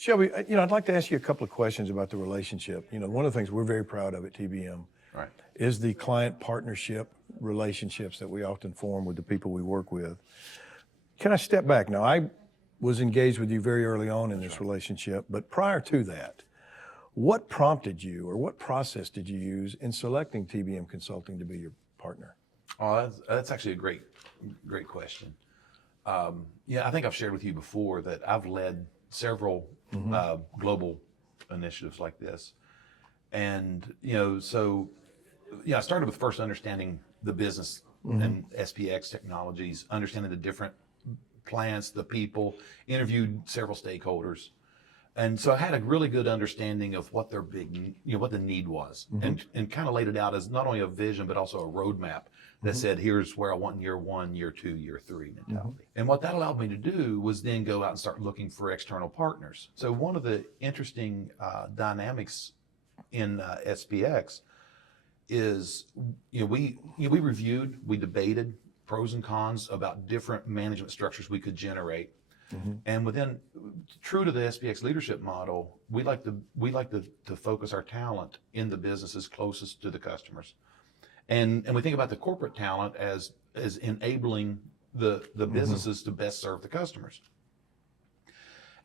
Shelby, I'd like to ask you a couple of questions about the relationship. One of the things we're very proud of at TBM Right. is the client partnership relationships that we often form with the people we work with. Can I step back? Now, I was engaged with you very early on in this relationship, but prior to that, what prompted you or what process did you use in selecting TBM Consulting to be your partner? Oh, that's actually a great question. I think I've shared with you before that I've led several global initiatives like this. And, I started with first understanding the business and SPX Technologies, understanding the different plants, the people, interviewed several stakeholders. And so I had a really good understanding of what their what the need was, and kind of laid it out as not only a vision, but also a roadmap that said, here's where I want in year 1, year 2, year 3 mentality. And what that allowed me to do was then go out and start looking for external partners. So one of the interesting dynamics in SPX is, we reviewed, we debated pros and cons about different management structures we could generate. And true to the SPX leadership model, we like to focus our talent in the businesses closest to the customers. And we think about the corporate talent as enabling the businesses to best serve the customers.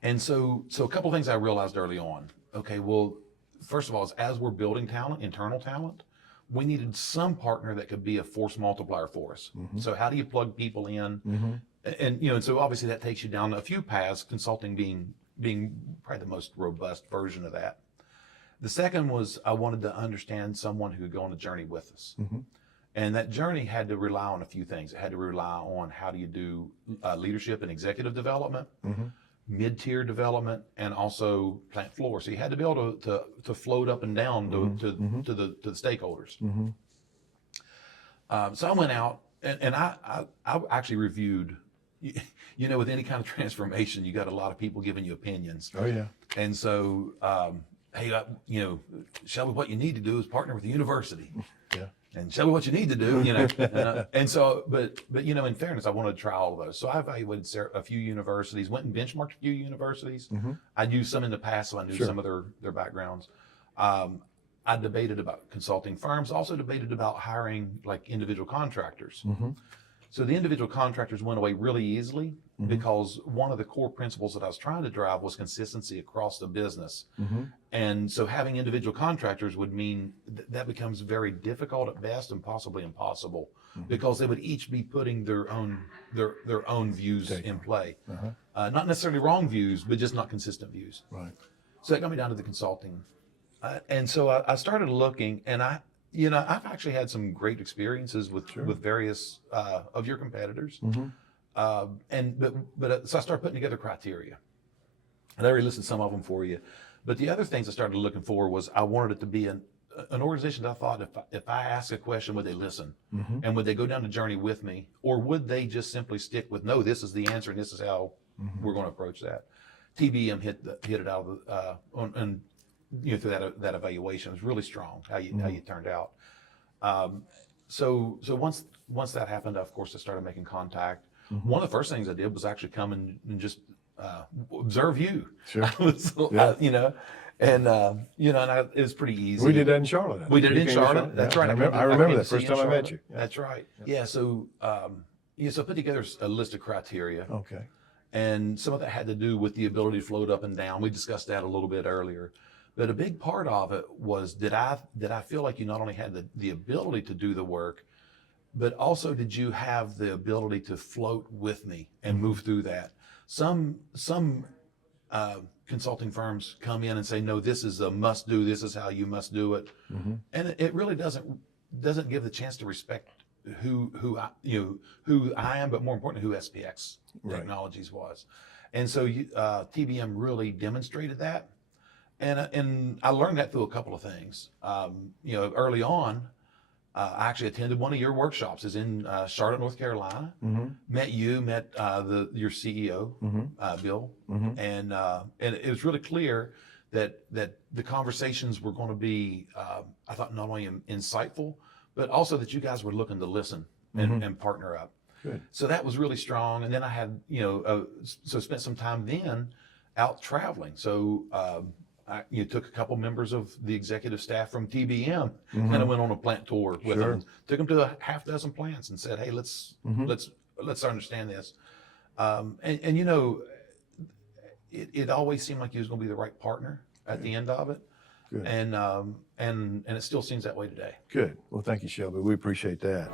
And so a couple of things I realized early on. Okay, well, first of all, as we're building talent, internal talent, we needed some partner that could be a force multiplier for us. So how do you plug people in? And so obviously that takes you down a few paths, consulting being probably the most robust version of that. The second was I wanted to understand someone who could go on a journey with us. And that journey had to rely on a few things. It had to rely on how do you do leadership and executive development, mid-tier development, and also plant floor. So you had to be able to float up and down to the stakeholders. So I went out and I actually reviewed, with any kind of transformation, you got a lot of people giving you opinions. Oh, yeah. And so, hey, Shelby, what you need to do is partner with the university. Yeah. And Shelby, what you need to do, and so, but in fairness, I wanted to try all of those. So I evaluated a few universities, went and benchmarked a few universities. I'd used some in the past, so I knew some of their backgrounds. I debated about consulting firms, also debated about hiring like individual contractors. So the individual contractors went away really easily because one of the core principles that I was trying to drive was consistency across the business. And so having individual contractors would mean that becomes very difficult at best and possibly impossible because they would each be putting their own views in play. Not necessarily wrong views, but just not consistent views. Right. So that got me down to the consulting. And so I started looking, and I've actually had some great experiences with various of your competitors. So I started putting together criteria. And I already listed some of them for you. But the other things I started looking for was I wanted it to be an organization that I thought if I ask a question, would they listen? And would they go down the journey with me? Or would they just simply stick with, no, this is the answer and this is how we're going to approach that? TBM hit it out of the, through that evaluation. It was really strong how you turned out. So once that happened, of course, I started making contact. One of the first things I did was actually come and just observe you. Sure. And it was pretty easy. We did that in Charlotte. We did it in Charlotte. That's right. I remember that first time I met you. That's right. Yeah. So so I put together a list of criteria. Okay. And some of that had to do with the ability to float up and down. We discussed that a little bit earlier. But a big part of it was, did I feel like you not only had the ability to do the work, but also did you have the ability to float with me and move through that? Some consulting firms come in and say, no, this is a must do. This is how you must do it. And it really doesn't give the chance to respect who I am, but more importantly, who SPX Technologies was. And so TBM really demonstrated that. And I learned that through a couple of things. Early on, I actually attended one of your workshops. Is in Charlotte, North Carolina. Met your CEO, Bill, and it was really clear that the conversations were going to be, I thought, not only insightful, but also that you guys were looking to listen and partner up. Good. So that was really strong. And then I had, so spent some time then out traveling. So I took a couple members of the executive staff from TBM, kind of went on a plant tour with them. Took them to a half dozen plants and said, "Hey, let's understand this." And you know, it always seemed like he was going to be the right partner at the end of it. Good. And it still seems that way today. Good. Well, thank you, Shelby. We appreciate that.